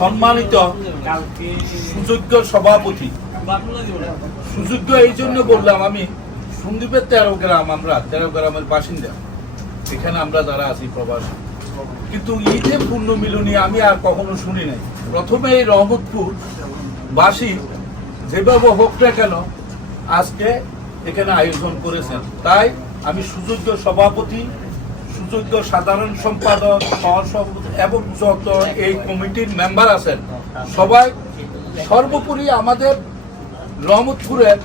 সম্মানিত সুযোগ্য সভাপতি, সুযোগ্য এই জন্য বললাম, আমি সন্দ্বীপের 13 গ্রাম, আমরা 13 গ্রামের বাসিন্দা, এখানে আমরা যারা আছি প্রবাসী, কিন্তু এই যে পূর্ণ মিলনী আমি আর কখনো শুনি নাই। প্রথমে এই রহমতপুর বাসী যেভাবে হোক না কেন আজকে এখানে আয়োজন করেছেন, তাই আমি সুযোগ্য সভাপতি, সুযোগ্য সাধারণ সম্পাদক, সহসভাপতি এবং যত এই কমিটির মেম্বার আছেন সবাই, সর্বোপরি আমাদের রহমতপুরের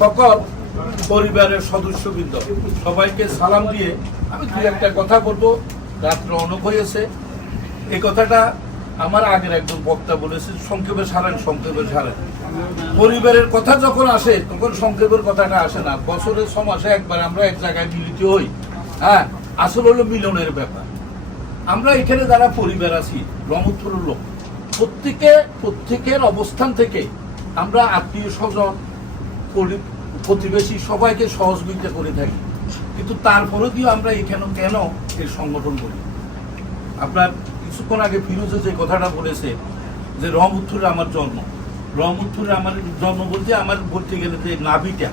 সকল পরিবারের সদস্যবৃন্দ সবাইকে সালাম দিয়ে আমি দুই একটা কথা বলবো। রাত্র অনেক হয়েছে, এই কথাটা আমার আগের একজন বক্তা বলেছে, সংক্ষেপে সারেন, সংক্ষেপে সারেন। পরিবারের কথা যখন আসে তখন সংক্ষেপের কথাটা আসে না। বছরের 6 মাসে একবার আমরা এক জায়গায় মিলিত হই। হ্যাঁ, আসলে হলো মিলনের ব্যাপার। আমরা এখানে যারা পরিবার আছি, রহমতপুরের লোক, প্রত্যেকের অবস্থান থেকে আমরা আত্মীয় স্বজন, প্রতিবেশী সবাইকে সহযোগিতা করে থাকি, কিন্তু তারপরে দিয়েও আমরা এখানে কেন এর সংগঠন করি? আপনার কিছুক্ষণ আগে ফিরোজে যে কথাটা বলেছে যে রহমতপুরে আমার জন্ম, রহমতপুরে আমার জন্ম বলতে আমার বলতে গেলে যে নাভিটা,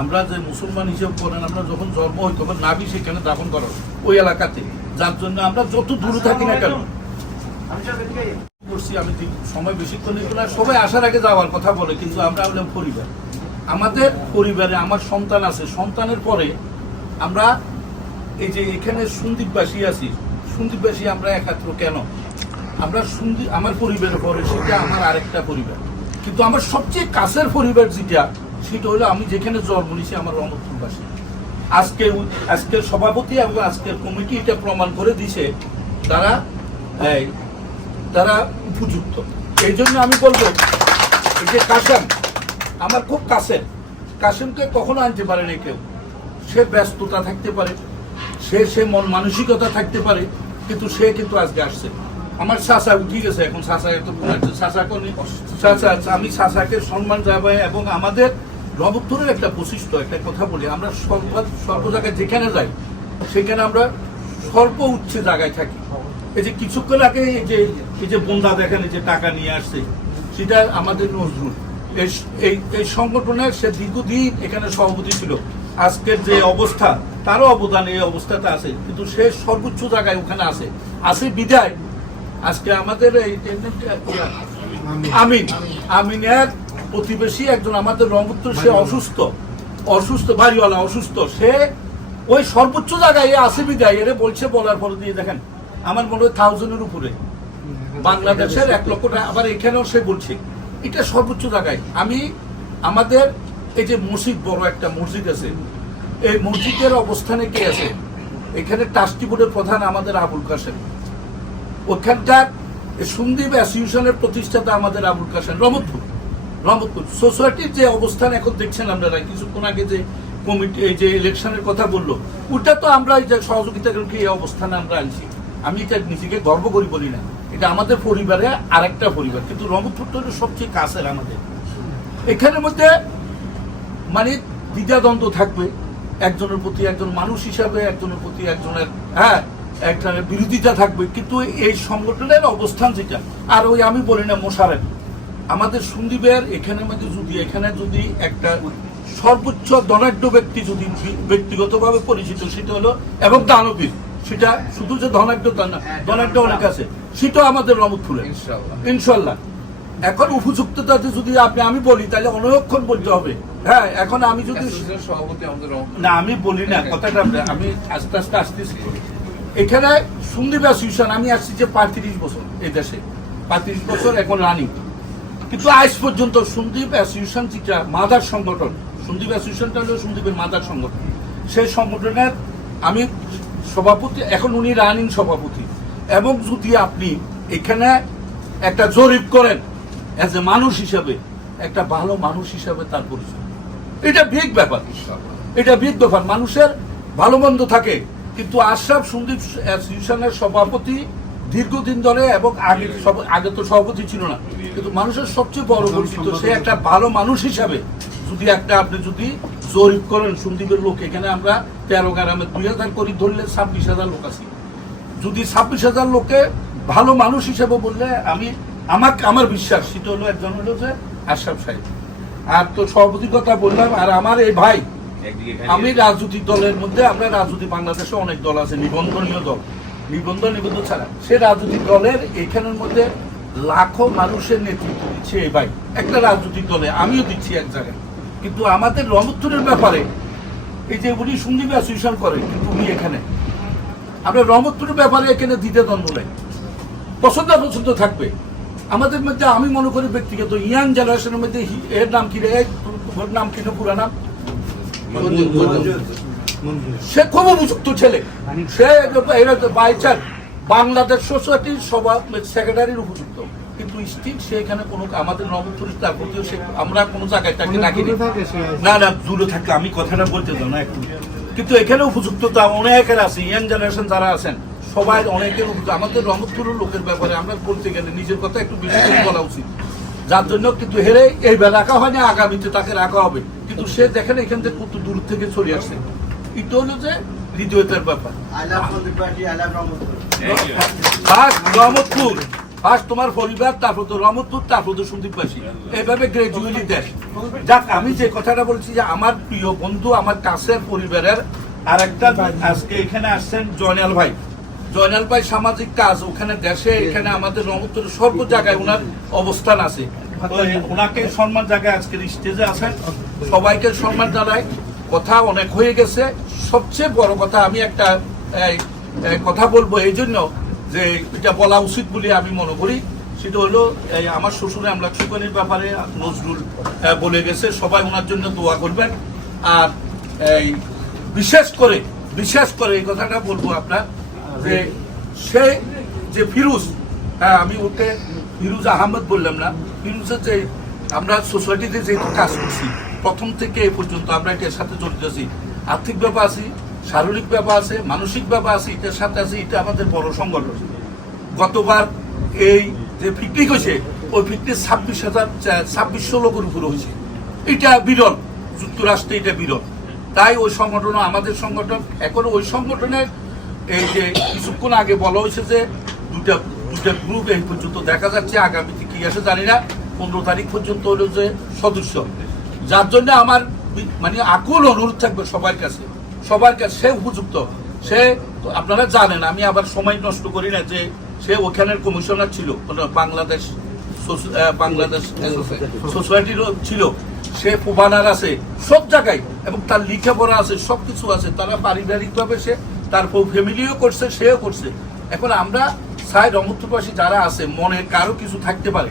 আমরা যে মুসলমান হিসেবে করেন, আমরা যখন জন্ম হই তখন নাভি সেখানে দাফন করা ওই এলাকাতে, যার জন্য আমরা যত দূরে থাকি না কেন করছি। আমি সময় বেশিক্ষণ না, সবাই আসার আগে যাওয়ার কথা বলে, কিন্তু আমরা হলাম পরিবার। আমাদের পরিবারে আমার সন্তান আছে, সন্তানের পরে আমরা এই যে এখানে সন্দ্বীপবাসী আছি, সন্দ্বীপবাসী আমরা একাত্র কেন? আমরা সন্দ্বীপ আমার পরিবারের পরে সেটা আমার আরেকটা পরিবার, কিন্তু আমার সবচেয়ে কাছের পরিবার যেটা, সেটা হলো আমি যেখানে জন্ম নিয়েছি আমার রহমতপুরবাসী। আজকের সভাপতি এবং আজকের কমিটি এটা প্রমাণ করে দিছে তারা উপযুক্ত। এই জন্য আমি বলবো, এই যে কাসেম আমার খুব কাছের, কাসেমকে কখনো আনতে পারে না কেউ। সে ব্যস্ততা থাকতে পারে, সে মন মানসিকতা থাকতে পারে, কিন্তু সে কিন্তু আজকে আসছে। আমার চাচা উঠে গেছে, এখন চাচাকে আমি চাচাকে সম্মান জানাই। এবং আমাদের রহমতপুরের একটা বৈশিষ্ট্য, একটা কথা বলি, আমরা স্বল্প জায়গায় যেখানে যাই সেখানে আমরা স্বল্প উচ্চে জায়গায় থাকি। এই যে কিছুক্ষণ আগে এই যে বন্ধা দেখেন, এই যে টাকা নিয়ে আসছে, সেটা আমাদের নজরুল এই সংগঠনের, সে দীর্ঘদিন এখানে সভাপতি ছিল। আজকের যে অবস্থা, তারও অবদান এই অবস্থাতে আছে, কিন্তু সে সর্বোচ্চ জায়গায় ওখানে আছে বিদায় আজকে আমাদের এই আমিনের প্রতিবেশী একজন আমাদের রহমতপুর, সে অসুস্থ বাড়িওয়ালা অসুস্থ, সে ওই সর্বোচ্চ জায়গায় আছে বিদায় এর বলছে। বলার পরে দিয়ে দেখেন আমার মনে হয় 1000-এর উপরে বাংলাদেশের 1 লক্ষ টাকা। আবার এখানেও সে বলছে এটা সর্বোচ্চ জায়গায়। আমাদের এই যে মসজিদ, বড় একটা মসজিদ আছে, এই মসজিদের অবস্থানে কে আছে? এখানে ট্রাস্টি বোর্ডের প্রধান আমাদের আবুল কাসেম, ওখানকার সন্দ্বীপ অ্যাসোসিয়েশনের প্রতিষ্ঠাতা আমাদের আবুল কাসেম। রহমতপুর সোসাইটির যে অবস্থান এখন দেখছেন আপনারা, কিছুক্ষণ আগে যে কমিটি এই যে ইলেকশনের কথা বললো, ওটা তো আমরা এই যে সহযোগিতা করে এই অবস্থানে আমরা আনছি। আমি এটা নিজেকে গর্ব করি বলি না, এটা আমাদের পরিবারে আরেকটা পরিবার, কিন্তু রহমতপুর তো সবচেয়ে কাছের আমাদের। এখানের মধ্যে মানে দ্বিধাদ্বন্দ্ব থাকবে, একজনের প্রতি একজন মানুষ হিসাবে, একজনের প্রতি একজনের একটা বিরোধিতা থাকবে, কিন্তু এই সংগঠনের অবস্থান যেটা, আর ওই আমি বলি না মোশারেফ, আমাদের সন্দ্বীপের এখানে যদি একটা সর্বোচ্চ ধনাঢ্য ব্যক্তি যদি ব্যক্তিগতভাবে পরিচিত, সেটা হলো এবং দানবীর, সেটা শুধু যে ধনাঢ্য তা না, ধনাঢ্য অনেক আছে, সেটাও আমাদের রহমতপুরে ইনশাল্লাহ। এখন উপযুক্ততাতে যদি আমি বলি তাহলে অনেকক্ষণ বলতে হবে। হ্যাঁ, এখন আমি যদি না আমি বলি না কথাটা, আমি আস্তে আস্তে আসতেছি। এখানে সন্দ্বীপ অ্যাসোসিয়েশন আমি আসছি যে 35 বছর এই দেশে, 35 বছর এখন রানিং, কিন্তু আজ পর্যন্ত সন্দ্বীপ অ্যাসোসিয়েশন যেটা মাদার সংগঠন, সন্দ্বীপ অ্যাসোসিয়েশনটা হলো সন্দ্বীপের মাদার সংগঠন, সেই সংগঠনের আমি সভাপতি, এখন উনি রানিং সভাপতি। এবং যদি আপনি এখানে একটা জরিপ করেন এজ এ মানুষ হিসাবে, একটা ভালো মানুষ হিসাবে তার পরিচয়, এটা বিগ ব্যাপার, এটা বিগ ব্যাপার। মানুষের ভালো মন্দ থাকে, কিন্তু আশরাফ সন্দ্বীপ অ্যাসোসিয়েশনের সভাপতি দীর্ঘদিন ধরে, এবং আগে তো সভাপতি ছিল না, কিন্তু মানুষের সবচেয়ে বড় পরিচিত, সে একটা ভালো মানুষ হিসাবে যদি আপনি যদি জরিপ করেন সন্দ্বীপের লোক, এখানে আমরা 13 গ্রামে 2000 করে ধরলে 26,000 লোক আছি। যদি 26,000 লোকে ভালো মানুষ হিসেবে বললে আমার বিশ্বাস সেটা হলো একজন হলো যে আশরাফ সাহেব। আর তো সভাপতির কথা বললাম, আর আমার এই ভাই, আমি রাজনৈতিক দলের মধ্যে, আমরা রাজনৈতিক বাংলাদেশে অনেক দল আছে, নিবন্ধনীয় দল, নিবন্ধ ছাড়া সে রাজনৈতিক দলের এখানের মধ্যে লাখো মানুষের নেতৃত্ব দিচ্ছে এই ভাই একটা রাজনৈতিক দলে, আমিও দিচ্ছি এক জায়গায়। কিন্তু আমাদের রহমতপুরের ব্যাপারে এই যে উনি সন্দীপ অ্যাসোসিয়েশন করে, কিন্তু উনি এখানে আমরা রহমতপুরের ব্যাপারে এখানে দিতে দ্বন্দ্ব নেই, পছন্দ থাকবে আমাদের মধ্যে। আমি মনে করি ব্যক্তিগত ইয়াং জেনারেশনের মধ্যে এর নাম কি রে, তোর নাম কি, পুরা নাম, সে খুব উপযুক্ত ছেলে, সে বাইচার বাংলাদেশ সোসাইটির সভা সেক্রেটারির উপযুক্ত, কিন্তু স্টিল সে এখানে কোনো আমাদের নবপুর তার প্রতিও আমরা কোনো জায়গায় তাকে রাখিনি। না দূরে থাকলে আমি কথাটা বলতে চাই না একটু, কিন্তু এখানে উপযুক্ত তো অনেকের আছে, ইয়াং জেনারেশন যারা আছেন সবাই অনেকের উপযুক্ত। আমাদের রহমতপুরের লোকের ব্যাপারে আমরা বলতে গেলে নিজের কথা একটু বেশি করে বলা উচিত, যার জন্য কিন্তু হেরে এই রাখা হয়নি, আগামীতে তাকে রাখা হবে। কিন্তু সে দেখেন এখান থেকে কত দূর থেকে চলে আসছে, এটা হলো যে হৃদয়তার ব্যাপার। রহমতপুর ফার্স্ট তোমার পরিবার, তারপর তো রহমতপুর, তারপর তো সন্দীপবাসী, এইভাবে গ্রাজুয়ালি দেশ। যাক, আমি যে কথাটা বলছি যে আমার প্রিয় বন্ধু, আমার কাছের পরিবারের আর একটা আজকে এখানে আসছেন জয়নাল ভাই। জয়নাল ভাই সামাজিক কাজ ওখানে দেশে, এখানে আমাদের রহমতপুরের সর্ব জায়গায় ওনার অবস্থান আছে, ওনাকে সম্মান জায়গায় আজকের স্টেজে আছেন, সবাইকে সম্মান জানায়। কথা অনেক হয়ে গেছে, সবচেয়ে বড় কথা আমি একটা কথা বলবো এই জন্য যে এটা বলা উচিত বলে আমি মনে করি, সেটা হলো আমার শ্বশুরে আমরা সুকানির ব্যাপারে নজরুল বলে গেছে, সবাই ওনার জন্য দোয়া করবেন। আর বিশেষ করে এই কথাটা বলবো আপনার যে সে যে ফিরুজ, আমি ওকে ফিরুজ আহমেদ বললাম না, ফিরুজের যে আমরা সোসাইটিতে যেহেতু কাজ করছি প্রথম থেকে এ পর্যন্ত, আমরা এটার সাথে জড়িত আছি, আর্থিক ব্যাপার আছে, শারীরিক ব্যাপার আছে, মানসিক ব্যাপার আছে, এটার সাথে আছে। এটা আমাদের বড় সংগঠন। গতবার এই যে পিকনিক হয়েছে, ওই পিকনিক 26,000 লোকের উপরে হয়েছে, এটা বিরল, যুক্তরাষ্ট্রে এটা বিরল। তাই ওই সংগঠন আমাদের সংগঠন, এখন ওই সংগঠনের এই যে কিছুক্ষণ আগে বলা হয়েছে যে দুটা গ্রুপ এই পর্যন্ত দেখা যাচ্ছে, আগামীতে কি আসে জানি না, 15 তারিখ পর্যন্ত হলো যে সদস্য, যার জন্য আমার মানে আকুল অনুরোধ থাকবে সবার কাছে সে উপযুক্ত। সে আপনারা জানেন, আমি আবার সময় নষ্ট করি না, যে সে ওখানের কমিশনার ছিল, বাংলাদেশ সোসাইটিরও ছিল, সে প্রবানার আছে সব জায়গায়, এবং তার লেখাপড়া আছে, সবকিছু আছে। তারা পারিবারিকভাবে সে তারপর ফ্যামিলিও করছে, সেও করছে। এখন আমরা চাই রহমতপুরবাসী যারা আছে, মনে কারো কিছু থাকতে পারে,